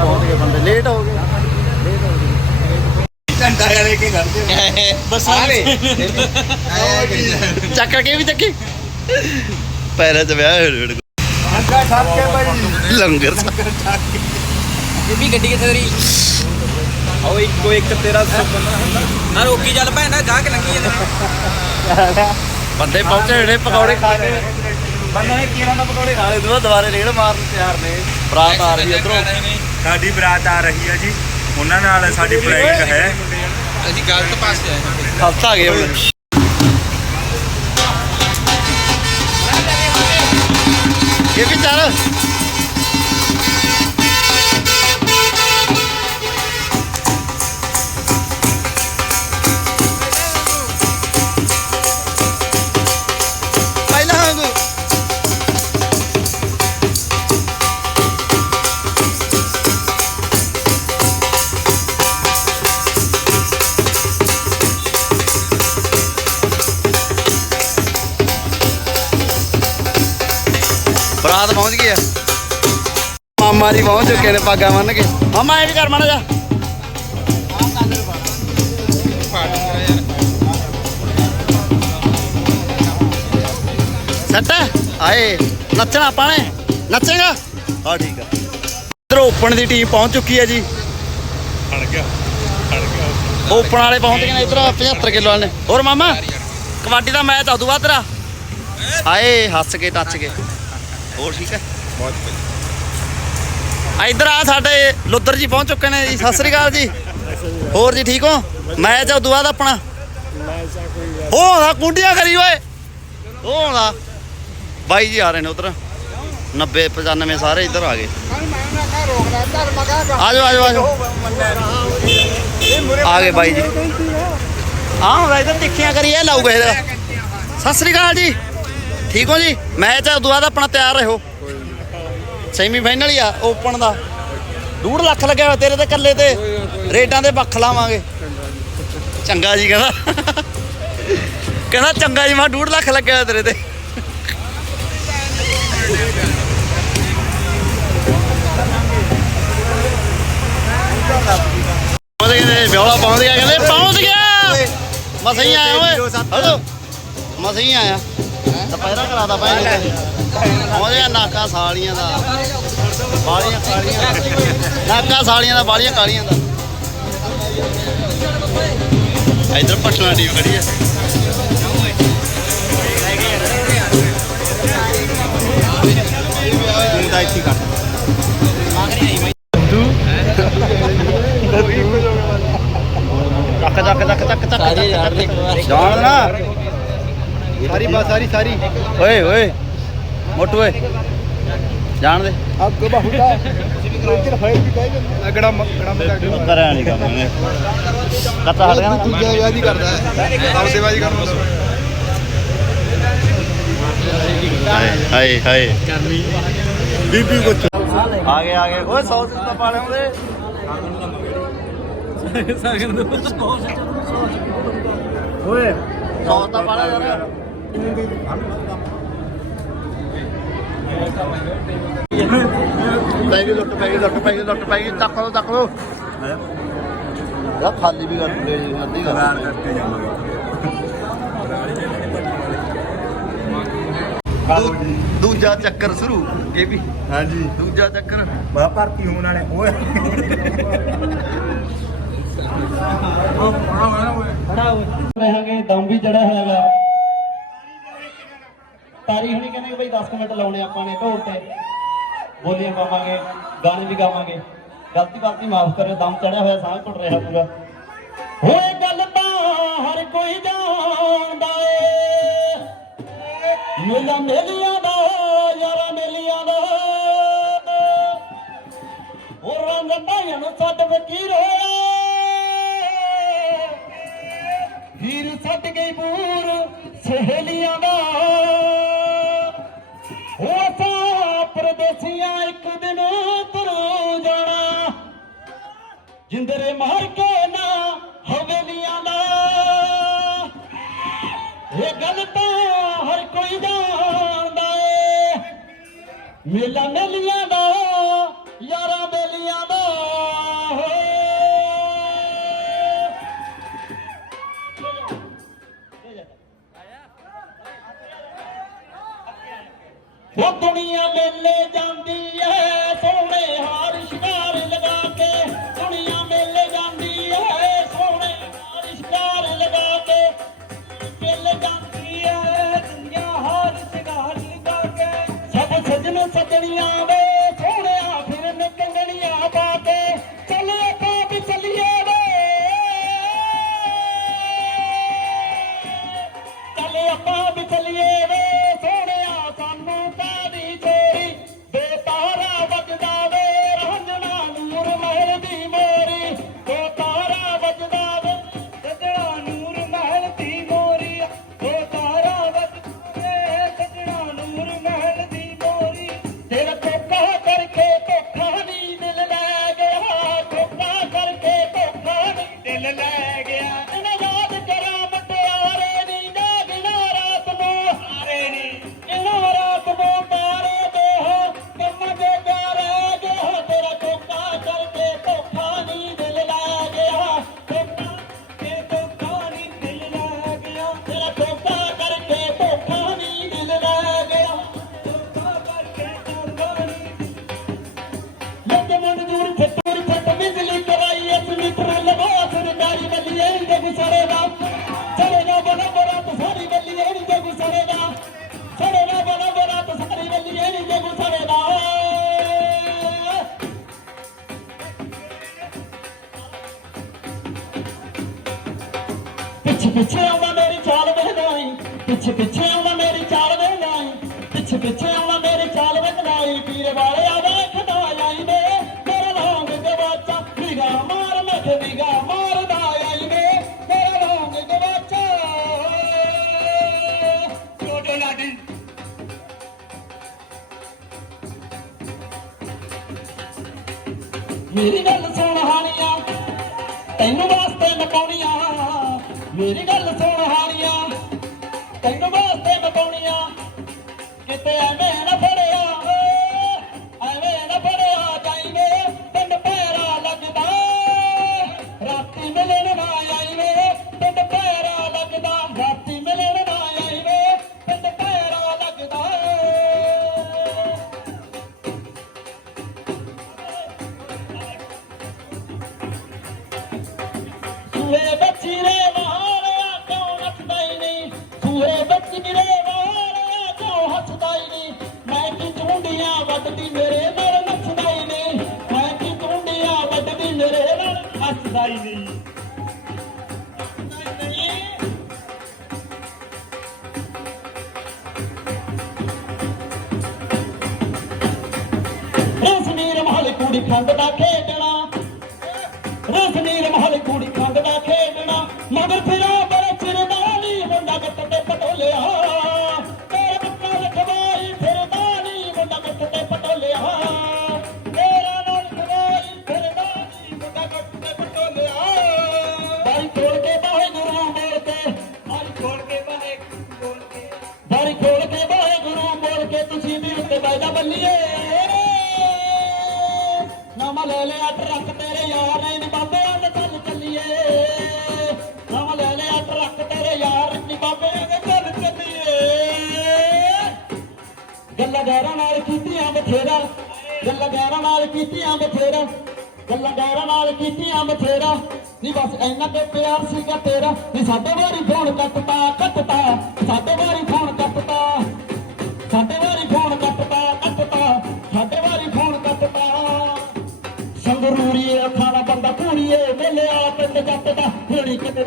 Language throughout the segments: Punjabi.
ਪਹੁੰਚ ਗਏ ਬੰਦੇ ਲੇਟ ਹੋ ਗਏ। ਲੇਟ ਹੋ ਗਏ ਘੰਟਾ ਲੈ ਕੇ ਕਰਦੇ ਬਸ ਆਰੇ ਚੱਕ ਕੇ ਵੀ ਚੱਕੀ। ਪੈਰਾਂ 'ਚ ਵਿਆਹ ਹੋੜ ਘੰਟਾ ਛੱਡ ਕੇ ਭਾਈ ਲੰਗਰ। ਬੀਬੀ ਗੱਡੀ ਕਿੱਥੇ ਤੇਰੀ? ਉਹ ਇੱਕੋ ਇੱਕ ਤੇਰਾ ਨਾ ਰੋਕੀ ਚੱਲ ਭੈਣਾ ਗਾਹ ਕੇ ਲੰਗੀ ਜਾਂਦੇ। ਬੰਦੇ ਪਹੁੰਚੇ ਨੇ ਪਕੌੜੇ ਖਾ ਕੇ ਬੰਦੇ ਨੇ ਕੀਰਾਂ ਦਾ ਪਕੌੜੇ ਖਾ ਲਏ ਦੂਆ ਦੁਬਾਰੇ ਰੇੜ ਮਾਰਨ ਤਿਆਰ ਨੇ। ਬਰਾਤ ਆ ਰਹੀ ਇਧਰੋਂ। ਸਾਡੀ ਬਰਾਤ ਆ ਰਹੀ ਹੈ ਜੀ। ਉਹਨਾਂ ਨਾਲ ਸਾਡੀ ਫਲਾਈਟ ਹੈ। ਅਸੀਂ ਗਲਤ ਪਾਸੇ ਆਏ ਖਲਸ ਆ ਗਏ ਹੁਣ। ਇਹ ਵੀ ਚੱਲ। ਮਾਮਾ ਜੀ ਪਹੁੰਚ ਚੁੱਕੇ ਨੇ ਪਾਗਾ ਬੰਨ ਕੇ। ਮਾਮਾ ਇਹ ਵੀ ਕਰ ਮਾੜਾ ਜਾ ਸੱਟ। ਆਏ ਨੱਚਣਾ ਪਾਣੇ ਨੱਚੇਗਾ? ਹਾਂ ਠੀਕ ਆ। ਇਧਰ ਓਪਨ ਦੀ ਟੀਮ ਪਹੁੰਚ ਚੁੱਕੀ ਹੈ ਜੀ। ਖੜ ਗਿਆ ਖੜ ਗਿਆ। ਓਪਨ ਵਾਲੇ ਪਹੁੰਚ ਗਏ ਨੇ ਇਧਰ 75 ਕਿਲੋ ਵਾਲੇ ਹੋਰ ਮਾਮਾ ਕਬੱਡੀ ਦਾ ਮੈਚ ਆਦੂ ਬਾਅਦ ਤੇਰਾ। ਹਾਏ ਹੱਸ ਕੇ ਟੱਚ ਕੇ। ਹੋਰ ਠੀਕ ਹੈ? ਬਹੁਤ ਆ ਇਧਰ ਆ ਸਾਡੇ ਲੁੱਦਰ ਜੀ ਪਹੁੰਚ ਚੁੱਕੇ ਨੇ ਜੀ, ਸਤਿ ਸ੍ਰੀ ਅਕਾਲ ਜੀ। ਹੋਰ ਜੀ ਠੀਕ ਹੋ? ਮੈਚ ਉਦੋਂ ਬਾਅਦ ਆਪਣਾ। ਹੋ ਆਉਂਦਾ ਕੁੰਡੀਆਂ ਕਰੀ ਓਏ। ਉਹ ਆਉਂਦਾ ਬਾਈ ਜੀ ਆ ਰਹੇ ਨੇ ਉਧਰ। 90 95 ਸਾਰੇ ਇੱਧਰ ਆ ਗਏ। ਆ ਜਾਓ ਆ ਜਾਓ ਆ ਜਾਓ ਆ ਗਏ ਬਾਈ ਜੀ। ਆ ਹੁੰਦਾ ਇੱਧਰ ਤਿੱਖੀਆਂ ਕਰੀਏ ਲਾਊਗਾ ਇਹਦਾ। ਸਤਿ ਸ੍ਰੀ ਅਕਾਲ ਜੀ। ਠੀਕ ਹੋ ਜੀ? ਮੈਚ ਆ ਉਦੋਂ ਬਾਅਦ ਆਪਣਾ ਤਿਆਰ ਰਹੋ। ਸੈਮੀ ਫਾਈਨਲ ਹੀ ਆ ਓਪਨ ਦਾ। 2 ਲੱਖ ਲੱਗਿਆ ਹੋਇਆ ਤੇਰੇ ਤੇ ਇਕੱਲੇ ਤੇ। ਰੇਟਾਂ ਦੇ ਵੱਖ ਲਾਵਾਂਗੇ। ਚੰਗਾ ਜੀ ਕਹਿੰਦਾ। ਕਹਿੰਦਾ ਚੰਗਾ ਜੀ, ਮੈਂ 2 ਲੱਖ ਲੱਗਿਆ ਹੋਇਆ ਤੇਰੇ ਤੇ। ਪਹੁੰਚ ਗਏ ਨੇ ਵਿਹਲਾ ਪਹੁੰਚ ਗਿਆ ਕਹਿੰਦੇ, ਪਹੁੰਚ ਗਿਆ। ਮਸਾਂ ਹੀ ਆਇਆ ਓਏ, ਹਲੋ। ਮਸਾਂ ਹੀ ਆਇਆ। ਦੁਪਹਿਰਾ ਕਰਾਦਾ ਭਾਈ ਉਹਦੇ ਨਾਕਾ ਸਾਲੀਆਂ ਦਾ। ਬਾਲੀਆਂ ਕਾਲੀਆਂ ਨਾਕਾ ਸਾਲੀਆਂ ਦਾ ਬਾਲੀਆਂ ਕਾਲੀਆਂ ਦਾ। ਇਧਰ ਪਟਨਾ ਟੀਮ ਖੜੀ ਹੈ ਇੱਥੇ ਦੇ ਜਾਣ ਨਾ। ਸਾਰੀ ਬਸ ਸਾਰੀ ਸਾਰੀ। ਓਏ ਓਏ। ਮੋਟੂ ਓਏ। ਜਾਣ ਦੇ। ਅੱਗ ਬਹੁਤਾ ਇੱਧਰ ਫਾਈਟ ਵੀ ਕਹੇ ਅਗੜਾ ਮਕੜਾ ਮਕੜਾ ਕਰਿਆ ਨਹੀਂ ਕੰਮ ਇਹਨੇ। ਕੱਤਾ ਹਟ ਗਿਆ। ਨਾ ਦੂਜਾ ਵਿਆਹ ਦੀ ਕਰਦਾ ਹੈ। ਆਪਦੇ ਬਾਜੀ ਕਰਦਾ ਹਾਏ ਹਾਏ ਹਾਏ। ਬੀਬੀ ਕੋ ਆ ਗਏ ਆ ਗਏ। ਓਏ 100 ਤਾਂ ਪਾ ਲਿਆਉਂਦੇ ਓਏ 100 ਤਾਂ ਪਾ ਲਿਆ ਯਾਰ। ਪੈ ਗਈ ਲੁੱਟ ਪੈ ਗਈ ਲੁੱਟ ਪੈ ਗਈ ਲੁੱਟ ਪੈ ਗਈ। ਚੱਕ ਲੋ ਚੱਕ ਲੋ ਯਾ ਖਾਲੀ ਵੀ ਕਰ ਲੈ ਜੀ ਅੱਧੀ ਕਰ ਕਰਕੇ ਜਾਵਾਂਗੇ। ਦੂਜਾ ਚੱਕਰ ਸ਼ੁਰੂ ਇਹ ਵੀ ਹਾਂਜੀ। ਦੂਜਾ ਚੱਕਰ। ਬਾ ਭਰਤੀ ਹੋਣ ਵਾਲੇ ਓਏ। ਰਹਾਂਗੇ ਦਮ ਵੀ ਚੜਾ ਹੋਇਆਗਾ ਤਾਰੀ ਹੁਣੀ ਕਹਿੰਦੇ ਬਈ 10 ਮਿੰਟ ਲਾਉਣੇ ਆਪਾਂ ਨੇ ਢੋਲ ਤੇ। ਬੋਲੀਆਂ ਪਾਵਾਂਗੇ, ਗਾਣੇ ਵੀ ਗਾਵਾਂਗੇ। ਗਲਤੀ ਬਾਤ ਗਲਤੀ ਮਾਫ ਕਰਿਓ, ਦਮ ਚੜਿਆ ਹੋਇਆ ਸਾਹ ਘੁੱਟ ਰਿਹਾ ਪੂਰਾ। ਹੋਏ ਗੱਲ ਤਾਂ ਹਰ ਕੋਈ ਜਾਣਦਾ ਏ। ਮੇਲਾ ਮੇਲੀਆਂ ਦਾ, ਯਾਰਾ ਮੇਲੀਆਂ ਦਾ। ਉਹ ਰੰਗ ਭਾਈਆਂ ਨੂੰ ਛੱਡ ਵਕੀਰ ਹੋਇਆ। ਵੀਰ ਛੱਡ ਗਈ ਬੂਰ ਸਹੇਲੀਆਂ ਦਾ। ਜਿੰਦਰੇ ਮਾਰ ਕੇ ਨਾ ਹਵੇਲੀਆਂ ਦਾ। ਇਹ ਗੱਲ ਤਾਂ ਹਰ ਕੋਈ ਜਾਣਦਾ ਏ। ਮੇਲਾ ਮੇਲੀਆਂ ਦਾ ਮੇਰੀ ਗੱਲ ਸੁਣ ਹਾਨੀਆਂ ਤੈਨੂੰ ਵਾਸਤੇ ਮਕਾਉਣੀਆਂ ਕਿਤੇ ਐਵੇਂ ਨਾ ਫੜਿਆ ਓਏ, ਐਵੇਂ ਨਾ ਫੜਿਆ ਜਾਈਵੇ ਪਿੰਡ ਪੈਰਾ ਲੱਗਦਾ। ਰਾਤੀ ਮਿਲਣ ਨਾ ਆਈਵੇ ਪਿੰਡ ਪੈਰਾ ਲੱਗਦਾ। ਰਾਤੀ ਮਿਲਣ ਨਾ ਆਈਵੇ ਪਿੰਡ ਪੈਰਾ ਲੱਗਦਾ। ਸੂਹੇ ਰਸਮੀਰ ਮਹਲ ਕੁੜੀ ਖੰਡ ਦਾ ਖੇਡਣਾ। ਰਸਮੀਰ ਮਹਲ ਕੁੜੀ ਖੰਡ ਦਾ ਖੇਡਣਾ। ਮਗਰ ਫਿਰਾ ਬੜੇ ਚਿਰਦਾ ਨਹੀਂ ਮੁੰਡਾ ਗੱਟ ਤੇ ਪਟੋਲਿਆ। ਤੇਰੇ ਬੱਕਾ ਲਖਵਾਈ ਫਿਰਦਾ ਨਹੀਂ ਮੁੰਡਾ ਗੱਟ ਤੇ ਪਟੋਲਿਆ। ਤੇਰਾ ਨਾਲ ਖਵਾਈ ਫਿਰਦਾ ਨਹੀਂ ਮੁੰਡਾ ਗੱਟ ਤੇ ਪਟੋਲਿਆ। ਬਾਈ ਖੋਲ ਕੇ ਬਾਹੇ ਗੁਰੂ ਮੋੜ ਕੇ ਬਾਈ ਖੋਲ ਕੇ ਬਾਹੇ ਖੋਲ ਕੇ ਬਾਰੀ ਖੋਲ ਕੇ ਬਾਹੇ ਗੁਰੂ ਬੋਲ ਕੇ ਤੁਸੀਂ ਵੀ ਉੱਤੇ ਦਾ ਬੱਲੀਏ। ਗੱਲਾਂ ਗੈਰਾਂ ਨਾਲ ਕੀਤੀਆਂ ਬਥੇਰਾ, ਗੱਲਾਂ ਗੈਰਾਂ ਨਾਲ ਕੀਤੀਆਂ ਬਥੇਰਾ, ਗੱਲਾਂ ਗੈਰਾਂ ਨਾਲ ਕੀਤੀਆਂ ਬਥੇਰਾ। ਨੀ ਬਸ ਇੰਨਾ ਤੇ ਪਿਆਰ ਸੀਗਾ ਤੇਰਾ, ਨੀ ਸਾਡੇ ਵਾਰੀ ਫੋਨ ਕੱਟਤਾ ਕੱਟਤਾ, ਸਾਡੇ ਵਾਰੀ ਫੋਨ ਕੱਟਤਾ, ਸਾਡੇ ਵਾਰੀ ਫੋਨ ਕੱਟਤਾ। ਸੰਗਰੂਰੀਏ ਅੱਖਾਂ ਦਾ ਬੰਦਾ ਪੂਰੀਏ ਮੇਲੇ ਵਾਲਾ ਪਿੰਡ ਜੱਟ ਦਾ ਹੋਣੀ ਕਿਤੇ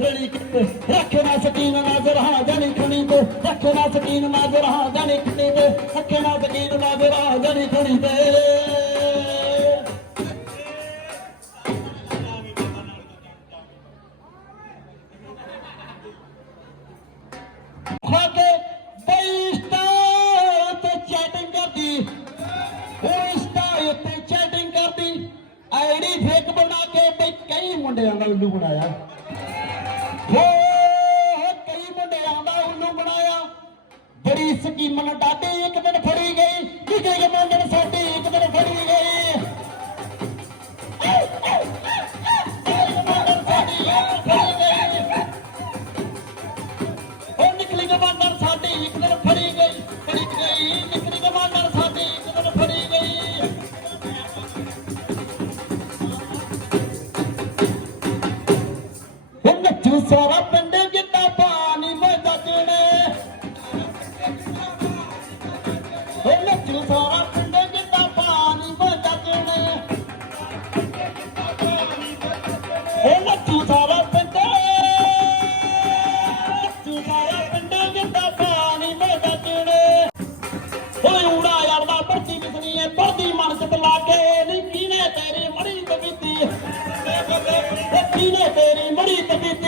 ਹੋਣੀ ਕਿਤੇ ਰੱਖੇ ਨਾ ਸਕੀਨ ਨਜ਼ਰ, ਹਾਂ ਜਾਣੀ ਖਣੀ ਤੇ। ਰੱਖੇ ਨਾ ਸਕੀਨ ਨਜ਼ਰ, ਹਾਂ ਜਾਣੀ ਖਣੀ ਤੇ। ਰੱਖੇ ਨਾ ਸਕੀਨ ਨਜ਼ਰ, ਹਾਂ ਜਾਣੀ ਖਣੀ ਤੇ। ਬੜੀ ਸਕੀਮਨ ਡਾਡੀ ਇੱਕ ਦਿਨ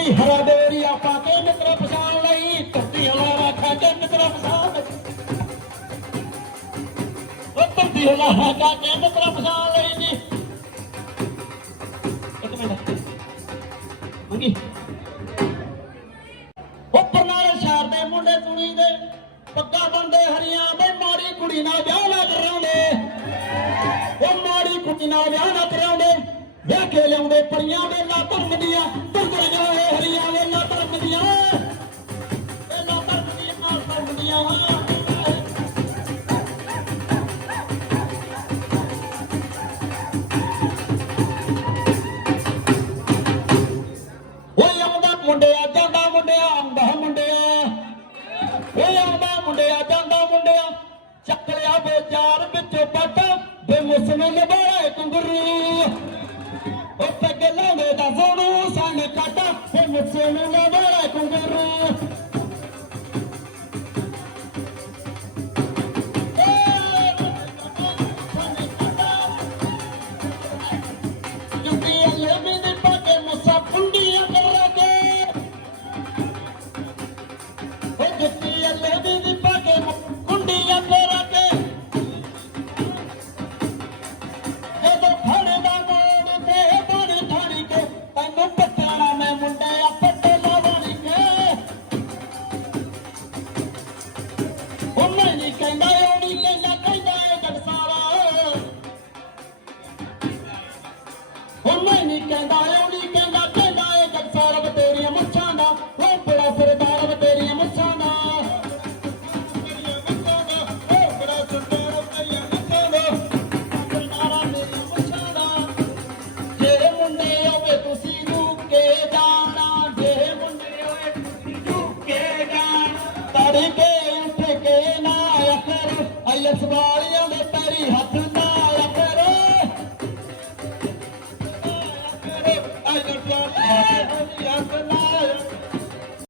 ਤਬੀਤੀ ਹਰਾ ਦੇਰੀ ਆਪਾਂ ਕੇ ਮਿੱਤਰ ਪਛਾਣ ਲਈ ਧਰਤੀ ਹਲਾਵਾ ਖਾ ਕੇ ਮਿੱਤਰ ਪਛਾਣ ਓ ਧਰਤੀ ਹਲਾਵਾ ਖਾ ਕੇ ਮਿੱਤਰ ਪਛਾਣ ਲਈ ਜੀ। ਇੱਕ ਮਿੰਟ। ਮੰਗੀ ਉਹ ਪਰਨਾਲੇ ਸ਼ਹਿਰ ਦੇ ਮੁੰਡੇ ਕੁੜੀ ਦੇ ਪੱਕਾ ਬੰਦੇ ਹਰੀਆਂ ਬਈ ਮਾੜੀ ਕੁੜੀ ਨਾਲ ਵਿਆਹ ਨਾ ਕਰਾਉਂਦੇ। ਉਹ ਮਾੜੀ ਕੁੜੀ ਨਾਲ ਵਿਆਹ ਨਾ ਕਰਾਉਂਦੇ। ਕੇ ਲਿਆਉਂਦੇ ਪਰੀਆਂ ਵੇਲਾ ਧਰਮ ਦੀਆਂ ਤੁਰਦੀਆਂ ਏ ਹਰੀਆਂ ਵੇਲਾ